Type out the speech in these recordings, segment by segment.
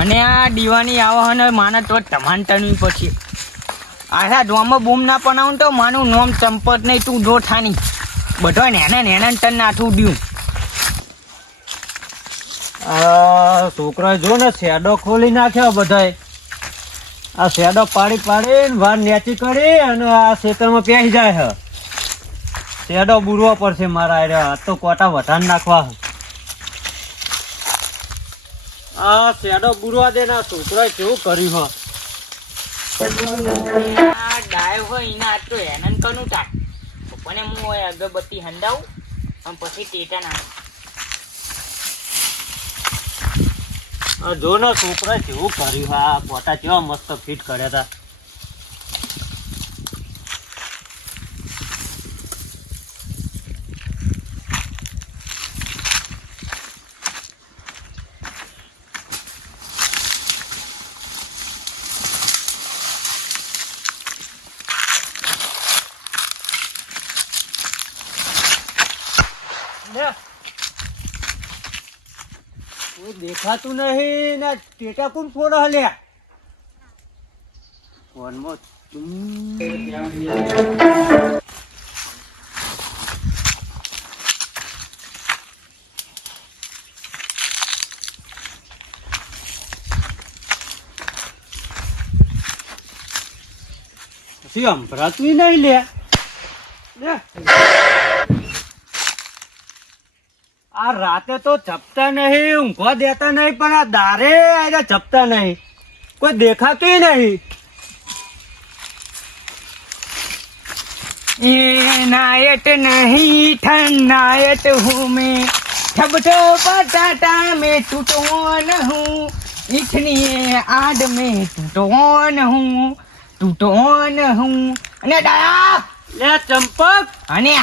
અને આ દીવાની આવો ને માને તો તમાન ટનવી પછી આશા ડોમમાં બૂમ ના પનાવું તો માનું નોમ ચંપત નહીં, તું જો થાની બધો નેને નેને ટન નાથું દઉં આ છોકરા જો ને શેડો ખોલી નાખ્યો બધાય આ શેડો પાડી પાડીને વાર નેચી કરી અને આ ખેતરમાં પેસી જાય છે શેડો બુરવો પડશે મારા. આ તો કોટા વધારે નાખવા. આ શેડો બુરવા દે ના આ કેવું કર્યું હા? આ ડાય હોય એના આ તો હેનન કનું ટાટ પણ હું અગરબત્તી હંડાવું અને પછી ટેટા નાખું. જો ને છોકરા કેવું કર્યું હા? કોટા કેવા મસ્ત ફિટ કર્યા હતા લે. કોઈ દેખાતું નહીં ને ટેટા કોણ ફોડો હલ્યા ફોનમાં સંભળાતું નહીં લે. આ રાતે તો જપતા નહીં ઊંઘવા દેતા નહીં પણ આ દારે આયરા જપતા નહીં કોઈ દેખાતું નહીં એ નાયટ નહીં ठंडायट हूँ मैं ठबठो पटाटा में टूटोन हूँ इतनी आड में टूटोन हूँ टूटोन हूँ અને ડાયા લે ચંપક અને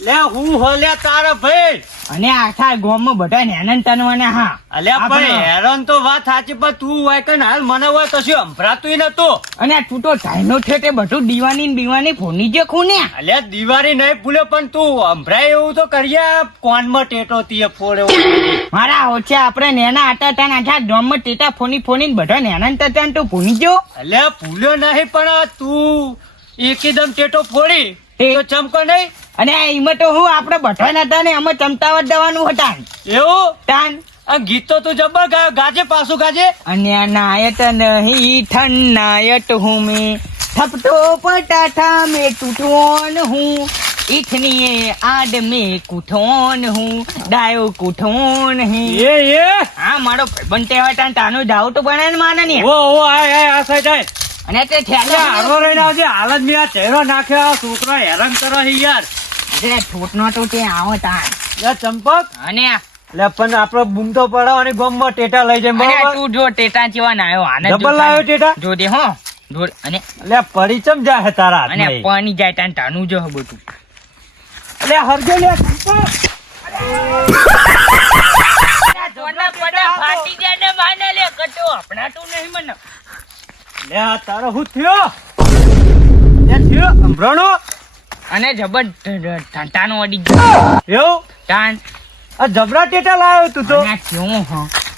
લે હું હો લે તારા ભાઈ અને આખા ગામમાં બધા નેનન તનવાને હા. અલે પણ હેરાન તો વાત સાચી પણ તું હોય કે હાલ મને હોય કશું સંભળાતું નતો અને આ તૂટો ટાઈનો છે તે બધું દીવાની ને બીવાની ફોની જે ખૂને. અલે દિવાળી નહીં ભૂલે પણ તું સંભળાય એવું તો કરીએ કોનમાં ટેટો તીએ ફોડે મારા ઓછે આપણે નેના આટા ટાન આખા ગામમાં ટેટા ફોની ફોની ને બધા નેનન તન તું ભૂની ગયો. અલે ભૂલ્યો નહીં પણ તું એકદમ ટેટો ફોડી તે- તો ચમકો નહીં? અને એમાં તો હું આપણે બધા હતા ને એમાં ચમતાવટ દેવાનું હતા. એવું? તાન. આ ગીત તો તું જબર ગાયો ગાજે પાછું ગાજે. અને આ નાયટ નહીં નાયટ હું મે. થપટો પટાઠા મેં તૂટવોન હું. ઈથની આડ મેં કુઠોન હું. ડાયો કુઠોન હે. એ એ. હા મારો ભાઈબંધ તહેવાર તાન તાનું જાવ તો બને ને માને ને. ઓ ઓ આય આય આ સાઈ જાય અને તે ઠેલા હારો રહીને આજે હાલ જ મેં આ ચહેરો નાખ્યો છોકરો હેરાન કરો યાર. અરે ઠોટનો તો તે આવો તાન લે ચંપક. અને લે પણ આપડે બૂમ પડાવ અને ગમમાં ટેટા લઈ જાય બરાબર? તું જો ટેટા જેવા ના આવ્યો આને ડબલ લાવ્યો ટેટા? જો દે હો. જો અને લે પડી ચમ જાય તારા અને પાણી જાય તાન તાનું જો બધું. લે હરજો લે ચંપક. લે આ તારો હું થયો? થયો? અને જબર ઠંટાનો અડી ગયો. એવું? તાન. આ જબરા ટેટા લાવ્યો તું તો. કેવું હ.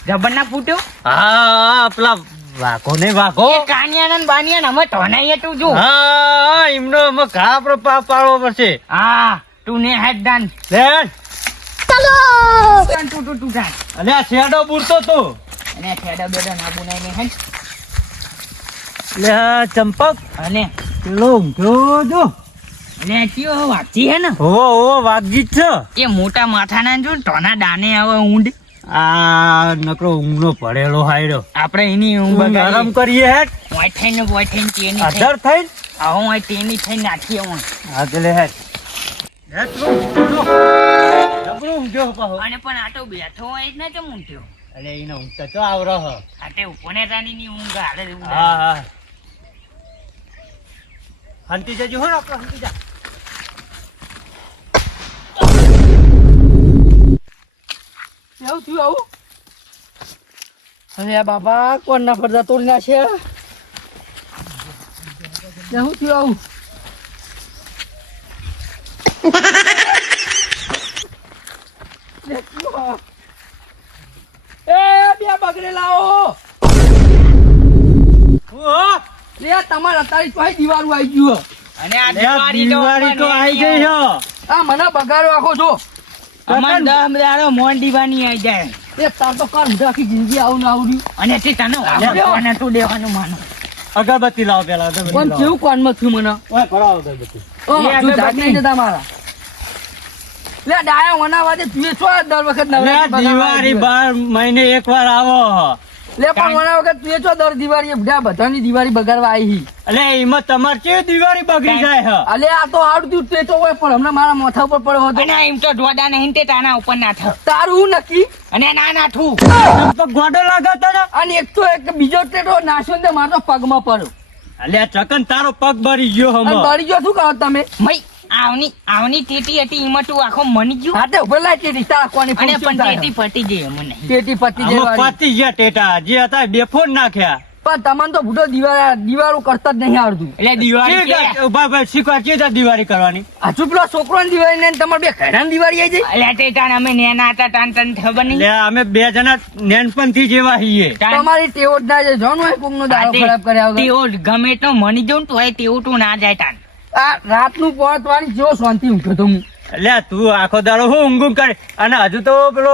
જબર ના ફૂટ્યો? હા પેલા વાઘો. ને વાઘો કાનિયા ને બાનિયા અમે ટોનાઈએ તું જો. હા એમનો અમે ઘા આપડે પા પાડવો પડશે. હા તું ને હેડ દાન. લે તાન તું તું તું દાન અને આ શેડો બુરતો તું. અને શેડો બેડો ના બનાવીને હેડ લે ચંપક. અને પેલો ઊંઘ્યો જો. હે ને? છે. એ મોટા માથાના જો ને ટોના દાને આવે ઊંડ. આ નકરો ઊંઘનો પડેલો હાયડો આપણે એની ઊંઘ ઊંઘ બગાડી. કરીએ હેડ. વાય થઈને વાય થઈને થઈ આવો વાય તેની થઈ નાખીએ હું. આગળ હેડ. હેડ તું ઊંઘજો. ઊંઘ્યો પાછો. અને પણ આ તો બેઠો હોય જ ને કેમ ઊંઘ્યો અરે એને ઊંઘતા ચો આવરો હ. આ તે ઉપને રાની ની ઊંઘ હાલે. હા. હા હંતી જજો હો આપણે હંતી જા. શું આવું? અરે બાબા કોણના પડદા તોડી નાખ્યા શું થયું આવું? એ બે બગડે લાવો. લે તમારા તારી આવી ગયું દિવાળી તો આવી ગઈ છે આ મને બગાડો આખો છો અમાર દમ દાડો મોન દીવાની આઈ જાય. એ તાર તો કર આખી જિંદગી આવું ને આવું અને તે તને વાપરવાને તું દેવાનું માનો. અગરબત્તી લાવો પેલા લાવો. કેવું કોનમાં થયું મને? ઓય, ભરાવો અગરબત્તી. ઓ, નહીં જતા મારા લે ડાયા વના વાદે તું એ છો દર વખત દિવાળી બગાડવા બાર મહિને એક વાર આવો. લે પણ મને વખત તું છો દર દિવાળી બધા બધાની દિવાળી બગાડવા આવી અલે એમાં તમાર કે દિવાળી બગડી જાય હ? અલે આ તો થયું તે તો હોય પણ હમણાં મારા માથા ઉપર પડ્યો હતો. અને એમ તો ઢોડા નહીં તે તાના ઉપર ના થ. તારું નક્કી? અને ના નાઠું તો ગોડો લાગતો ને. અને એક તો એક બીજો ટેટો નાશો ને તે મારો પગમાં પડ્યો. અલે ચકન તારો પગ ભરી ગયો અને હમ બળી ગયો શું કહો તમે? મય આવની આવની ટેટી હતી એમાં તું આખો મની ગયું? ઊભો લાય ટેટી તારા કોની અને પણ ટેટી પટી ગઈ મને ટેટી પટી ગઈ પતી ગયા ટેટા જે હતા એ નાખ્યા. પણ તમને તો ભૂટો દિવાળ દિવાળું કરતા જ નહીં આવડતું. એટલે દિવાળી ઊભા ભાઈ શીખવા કે તો દિવાળી કરવાની. હજુ પેલો છોકરો દિવાળી ને તમારે બે ઘણા દિવાળી આવી જાય. એટલે ટેટા અમે નેના હતા તાન તને ખબર નહીં? લે અમે બે જણા નેનપણથી જેવા હઈએ તમારી ટેવો જ ના જાય જોનું હોય કોકનો દાડો ખરાબ કર્યા વગર. તેઓ ગમે તો મની જવું તો તેવું તું ના જાય તાન. આ રાતનું વાળી જેવો શાંતિ ઊંઘ્યો તો હું. એટલે તું આખો દાડો હું ઊંઘું કરે. અને હજુ તો પેલો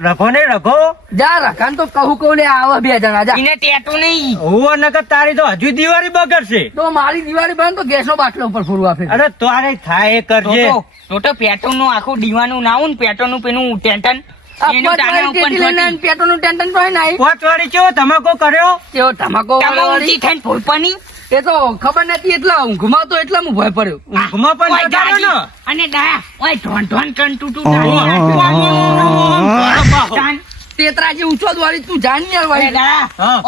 રખો ને રખો જા રખાન તો કહું કહું લે આવા બે જણા જા. એને ટેટું નહીં. હું નકર તારી તો હજુ દિવાળી બગડશે. તો મારી દિવાળી બને તો ગેસનો બાટલો ઉપર ફોડવા ફેર અરે તારે થાય એ તો કરજે તો- તો પેટો નું આખું દીવાનું નાવું ને પેટર્નનું પેનું ટેન્ટન. પેટો નું ટેન્ટન. તો હોય નહીં પાંચ વાળી કેવો તમાકો કર્યો? તેઓ ધમાકો તમે થઈને ભોયપની એ તો ખબર નથી એટલે ઊંઘમાં તો એટલે હું ભય પડ્યો. ઊંઘમાં પણ જગાડ્યો ને. અને દા ઓય ઢોન ઢોન તું તું તાન તેતરા જે ઊંચો દોરી તું જાણી યાર ભાઈ.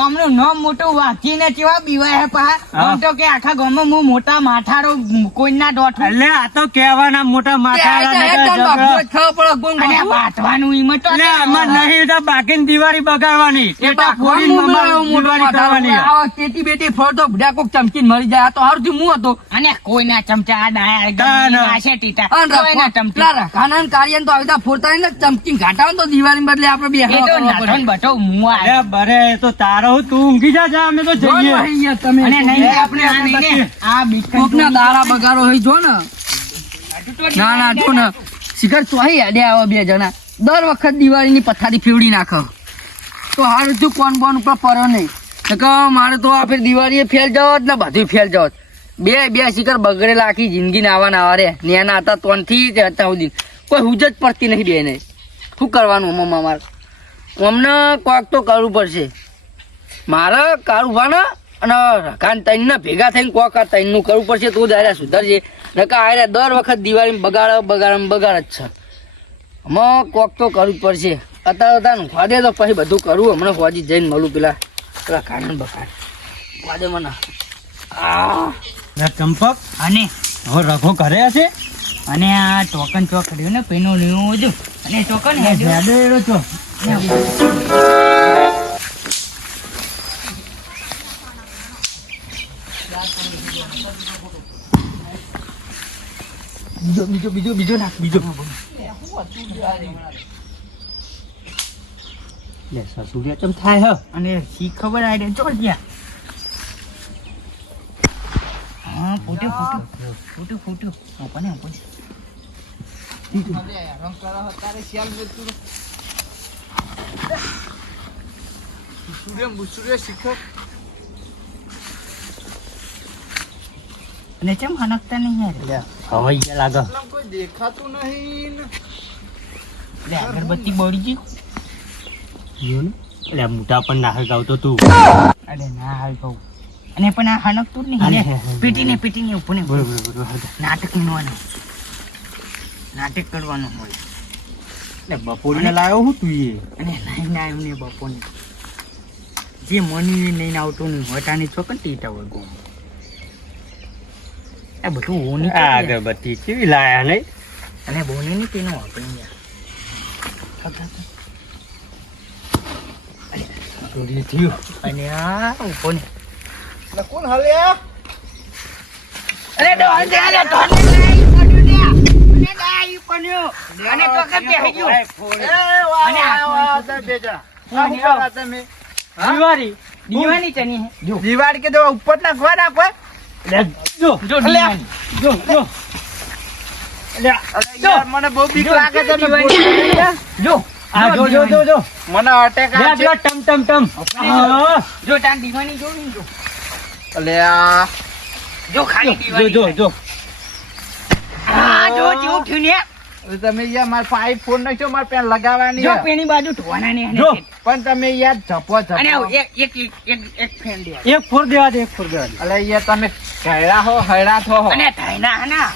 અમનું નામ મોટું વાંચીને કેવા બીવાય હે પા હા. આમ તો કે આખા ગામમાં હું મોટા માથારો કોઈના ડોઠ એટલે આ તો કહેવાના મોટા માથા અને બાંધવાનું ઈમ તો એટલે આમાં નહીં તો બાકીની દિવાળી બગાડવાની. ટેટા ફોડીને અમારે મોડવાની કરવાની ચમકીને મરી જાય. આ તો હારું મુ હું હતો. અને કોઈના ચમચા આ ડાયા ના, ના. નાશે ટીટા. કોઈના ચમચા. પેલા કાર્યન તો આવી રીતે ફોડતા ને ચમકીને ઘાટાવે તો દિવાળી બદલે આપણે બે બટો મુઆ અરે બરે તો તારો તું ઊંઘી જા જા અમે તો જઈએ. તમે અને નહીં આપણે આ નહીં આ બીકન કોકના દાડા બગાડો હોય જો ને ના ના જો ને શિખર તો અહીં આવો બે જણા. દર વખત દિવાળીની પથારી ફેવડી નાખો. તો હારું તું કોણ કોણ ઉપર પરો નહીં. નકર મારે તો આ ફેર દિવાળીએ ફેલ જાવ ને બધું ફેલ જાવ બે બે શિખર બગડેલા આખી જિંદગી નાવા નાવા રે. નેના હતા તોનથી તે હતા સુધી કોઈ હુજ જ પડતી નહીં બે ને શું કરવાનું મમ્મા મારે? અમને કોક તો કરવું પડશે. મારે કારુભાને અને રખાન તૈનને ભેગા થઈને કોક આ તૈનનું કરવું પડશે તો જ આર્યા સુધરશે. નકા આર્યા દર વખત દિવાળી બગાડ બગાડ બગાડ જ છે. અમે કોક તો કરવું પડશે. અત્યારે તાનું ખોદે તો પછી બધું કરવું હમણાં ખોજી જઈને મળું પેલા પેલા કાનન બગાડ. ખોદે મને. આ. ચંપક અને હવે રઘો ઘરે હશે? અને આ ટોકન ચોક રહ્યું ને પેનું રહ્યું જો. છો. બીજો બીજો બીજો બીજો નાખ બીજો. લે સસુરિયા ચમ થાય હ? અને શી ખબર આડે ચો ગયા. હા ફૂટ્યો ફૂટ્યો. ફૂટ્યો ફૂટ્યો. ઓપને ઓપને અને કેમ હનકતા નહીં યાર? હવે ગયા લાગે. લે અગરબત્તી બળી ગઈ. જોયું ને? એટલે મોટા પણ ના ગાવ તું. અરે ના હાલ કહું. અને પણ આ હનકતું નહીં હે, પીટીને પીટીને ઉપર ને બરોબર બરોબર નાટક કરવાનું નાટક કરવાનું હોય. એટલે બપોરને લાવ્યો હું તું એ? અને લઈને આવ્યો ને બપોરને. જે મનીને લઈને આવતું નહીં વટાની ચોકન ટીટા હોય ગોમ. એ બધું ઓની અગરબત્તી કેવી લાયા નહીં? અને બોને નહીં તેનો ચોરી થયું. અને આ ઉપર કોણ હાલ્યા અરે ડોન અરે લાઈ પડ્યો અને તો કે બેહી ગયો. અને આ દિવાળી. દીવાની ચની જો. દિવાળી કે તો ઉપર નાખવા નાખવા લે, જો. જો જો જો. મને બહુ બીક જો, લાગે છે દિવાળી. જો. આ જો જો જો જો મને અટેક આવે પેલો ટમ ટમ ટમ. જો તાન દીવાની જોવી ને જો. અલે આ. જો ખાલી જો દીવાની જો જો. હા જો જેવું થયું ને તમે યાર માર પાસે ફોન નાખ્યો માર પેન લગાવવાની જો પેની બાજુ ધોવાના ને જો. પણ તમે યાર ઝપો ઝપો. અને એક એક એક એક એક ફ્રેન્ડ દે. એક ફોર દેવા દે એક ફોર દેવા દે. અલે યાર તમે ઘેડા હો હૈડા થો હો. અને થાઈના હના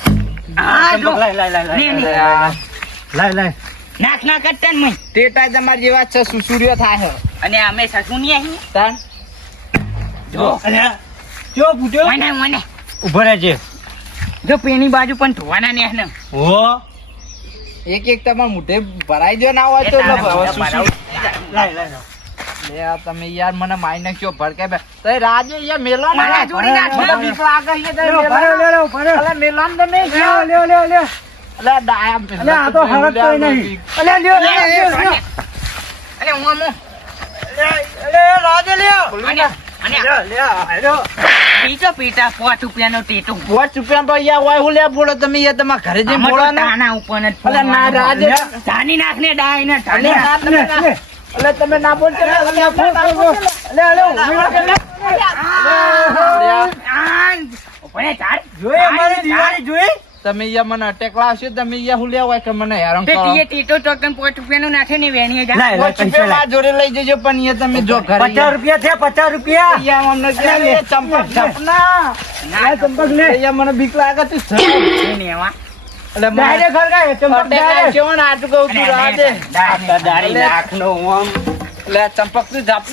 આ જો. લાય લાય લાય આ લાય લાય. નાક ના કરતા ને મય. ટેટા તમાર જેવા છે સુસુર્યો થાય અને અમે સસુની અહીં તાન. જો. અને જો બુડો મને મને ઊભો રહેજે. જો પેની બાજુ પણ ધોવાના ને એને. ઓ એક એક તમાર મુઢે ભરાઈ જો ના હોય તો લો, લાય લાય લે આ તમે યાર મને માઈ નાખ્યો ભડકે બે. તે રાજે યાર મેલો ને મારા જોડી નાખો. મને બીક લાગે છે તે મેલો ભરો, લે લે ભરો. અલે મેલો ને તમે લ્યો, લ્યો, લ્યો, લ્યો. અલે ડાયા અલે આ તો હરક કોઈ નહીં. અલે લ્યો, લ્યો, લ્યો, લ્યો. અને હું આમ અલે રાજે લ્યો. અને પાંચ રૂપિયાનો ટેટો હોય હું લે બોલો તમે તમારા ઘરે જઈને બોલો ને તાના ઉપર જ અલે ના રાજે ધાની નાખ ને ડાય ને અલે ધાની નાખ. ને તમે ના અલે તમે ના બોલશો ને, અલે અલે, અલે, ઊભી રહો. આન. ઉભરે ચાલ. જોઈ અમારી દિવાળી જોઈ તમે યાર મને અટેક લાવશો તમે યાર હું લેવા કે મને હેરાન કરો? તે ટીટો ટોકન 5 રૂપિયાનો નાખે ને વેણીએ જા. લાય, લાય, રૂપિયા જોડે લઈ જજો પણ યાર તમે જો ઘરે પચાસ રૂપિયા થયા પચાસ રૂપિયા. યાર અમને કે લે. ચંપક સપના ના, ચંપક લે. યાર મને બીક લાગે તું સર ને એવા. એટલે મારે ઘર ખડકાય, ચંપક અટેક ડાયરેક્ટ. આજ કહું તું રાજે દાડી નાખનો આમ. લે ચંપક તું જપ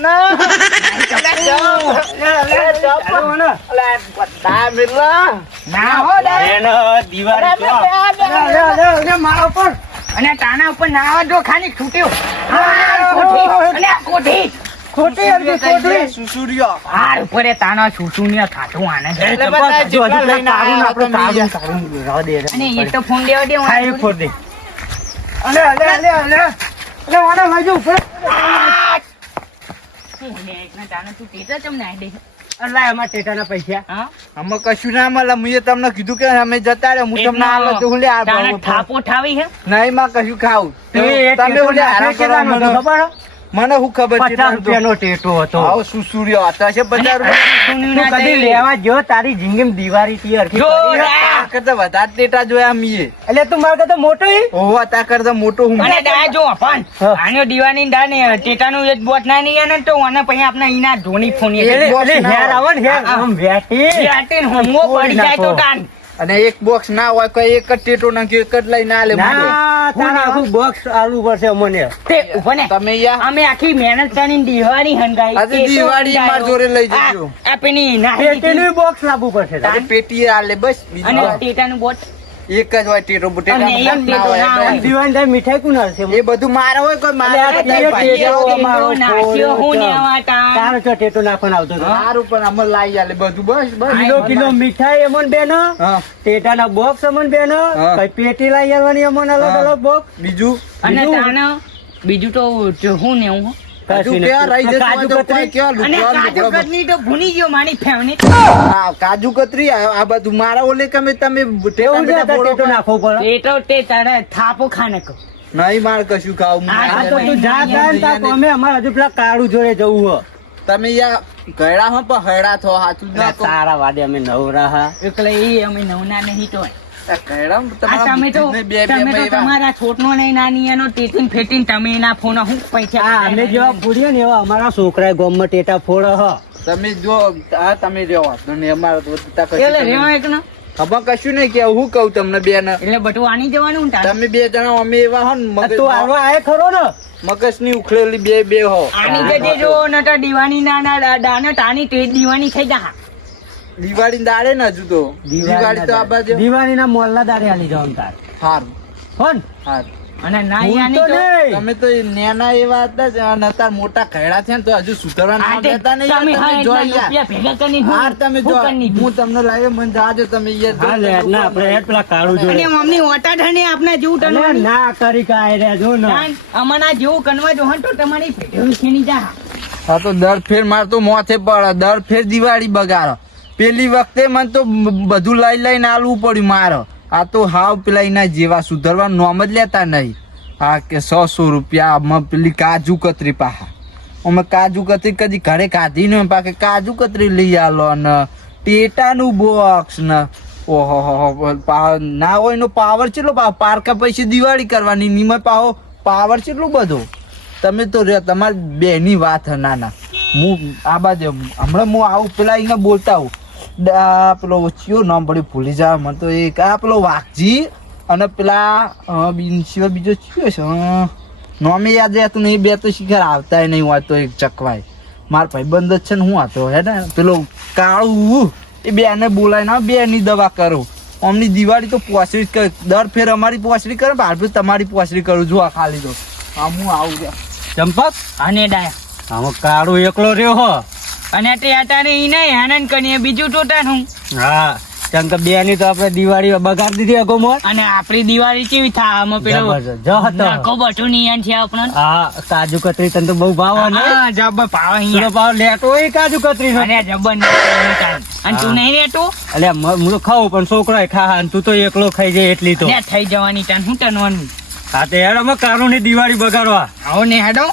અને તાના ઉપર નાવા જો ખાલી છૂટ્યો. ખોટી ખોટી. સુસુર્યો હાર ઉપરે તાના છૂટું ખાતું આને અને. અલે, આમાં ટેટાના પૈસા. અમે કશું ના મળે. મુએ તમને કીધું કે અમે જતા રહે હું તમને આલો તો હું લે આ ઠાવી હે નહીં માં કશું ખાવું. તમે આરામ મને ખબર? મને હું ખબર છે પચાસ રૂપિયાનો ટેટો હતો. આવો સુસુર્યો હતો છે પચાસ રૂપિયા કદી લેવા જો તારી જિંદગી દિવાળી થી જો કરતા વધારે ટેટા જોયા મીએ. એટલે તું મારા કરતા મોટો? ઓહો તાર કરતા મોટો હું. અને દા જો પણ આનો દિવાની દા ને ટેટાનું એક બોટ ના નહીં ને તો આને પછી આપણા ઈના ધોની ફોન એટલે- હેર આવન હેર, આમ. એ આટીને હોમો પડી જાય તો તાન. અને એક બોક્સ ના હોય તો એક જ ટેટો નાખ્યો એક જ લઈ ના લે ના, તારે આખું બોક્સ આલુ પડશે અમને. તે ઊભો તમે યા અમે આખી મહેનત કરીને દિવાળી હંગાઈ આજે દિવાળી માર જોરે લઈ જજો. આ નાહી દીધી. પેટીનું box લાવવું પડશે પેટી આલે બસ અને. ટેટાનું બોટ એક જ હોય ટેટો બટેટા ના હોય મીઠાઈ કોણ? એ બધું મારે હોય કોઈ મારે. તારો ટેટો નાખવાનો આવતો પણ અમે લાવી આલે બધું બસ બસ. કિલો કિલો મીઠાઈ અમન બેનો ટેટાના બોક્સ અમન બેનો પેટી લાવી આવવાની અમન અલગ અલગ બોક્સ બીજું? અને બીજું? તો શું હું ને હું. કાજુ તો કતરી. ક્યાં અને લુગડાં કાજુ લુગડાં કતરી તો ભૂલી ગયો મારી ફેવની હા, કાજુ કતરી આ બધું મારા ઓલે કમે અમે તમે નાખવો પડે તો તે તારે થાપો ખાનક નહીં મારે કશું ખાવું કોમે અમારે હજુ પેલા કાળુ જોડે જવું હો. તમે યા ગયડા હો પણ હયડા થો હાથું સારા વાડે અમે નવરા હા. એટલે એ અમે નવના નહીં તો તમારા તમે તો બુદ્ધિને બે બે તમે તો મહિના. તમારા છોટનો નહીં નાની એનો ટેટીન ફેટીન તમે એના ફોન હું પૈસા અમે જેવા ફોડીએ ને એવા અમારા છોકરાએ ગોમમાં ટેટા ફોડે હ. તમે જો હા તમે રહ્યો વાંધો અમારે તો કશું એટલે રેવા એક ને હવે કશું નહીં કે હું કહું તમને બે ને એટલે બટુ આની જવાનું તમે બે જણા અમે એવા હો ને મગજ તું આવો આય ખરો ને? મગજની ઉખડેલી બે બે હો. આની જજે જો નટા દિવાની ના ના દાને તાની તે દિવાની થઈ જા દિવાળી દાડે ને હજુ તો. દિવાળી તો આ બાજુ દિવાળી ના મોલ ના દાડે આલી જવાનું તાર. હાર. હોન? હાર. અને ના યાની તો તમે તો નેના એવા હતા જ અને તાર મોટા ખયડા છે ને તો હજુ સુધરવા ના દેતા નહીં. તમે જો યાર. ભેગા કરી હાર તમે જો હું તમને લાવે મન જાજો તમે યાર હા લે ના આપણે હેડ પેલા કાળુ અને મમ્મી ઓટા ઠાને આપના જેવું અલે ના કરી કાય રે જો ને. અમારા જેવું કનવા જો તો તમારી પેઢી ખેની જા. હા તો દર ફેર માર તો મોથે પડે દર ફેર દિવાળી બગાડો. પેલી વખતે મને તો બધું લઈ લઈને આલવું પડ્યું મારે. આ તો હાવ પેલા એના જેવા સુધરવા નોમ જ લેતા નહીં. હા કે સો સો રૂપિયા, આમાં પેલી કાજુ કતરી પાહા. અમે કાજુ કતરી કદી ઘરે કાઢી ને પાકે કાજુ કતરી લઈ આલો ને, ટેટાનું બોક્સ ને. ઓહો, હો ના હોય એનો પાવર કેટલો પારકા પૈસે દિવાળી કરવાની નિમય પાહો પાવર કેટલું બધો. તમે તો રહ્યો તમારી બેની વાત હે, નાના. હું, આ બાજુ, હમણાં હું આવું પેલા એને બોલતા આવું. પેલો ચિયો નામ પડ્યું ભૂલી જા મને તો એક આ પેલો વાઘજી અને પેલા અ, બીજો ચિયો છે નામે યાદ રહેતું નહીં બે તો શિખર આવતા નહીં હોય તો એક ચકવાય. માર ભાઈબંધ જ છે ને હું હતો હે ને? પેલો કાળું એ બેને બોલાય ના બેની દવા કરું. અમની દિવાળી તો પોસરી જ કરે. દર ફેર અમારી પોસરી કરે બાર તમારી પોસરી કરું આ ખાલી તો. હા હું આવું ચંપક? અને ડાયા આમાં કાળું એકલો રહ્યો હો. અને ટેટા ને ઈ નહીં આનંદ કરીએ બીજું ટોટાનું હા કેમ કે બે ની તો આપણે દિવાળી બગાડ દીધી અગોમોર અને આપણી દિવાળી કેવી થા અમે પેલો? જો હતો. કો બટુ નિયન છે આપણો હા કાજુ કતરી તને તો બહુ ભાવ ને? હા જબ ભાવ અહીંયા. ભાવ લેતો એ કાજુ કતરી અને જબન. અને તું. નહીં રહેતો એટલે હું તો ખાઉં પણ છોકરો ખા અને તું તો એકલો ખાઈ જાય એટલી તો. થઈ જવાની તાન હું ટનવાનું હા તે હેડો અમે કારો ની દિવાળી બગાડવા. આવો ને હેડો.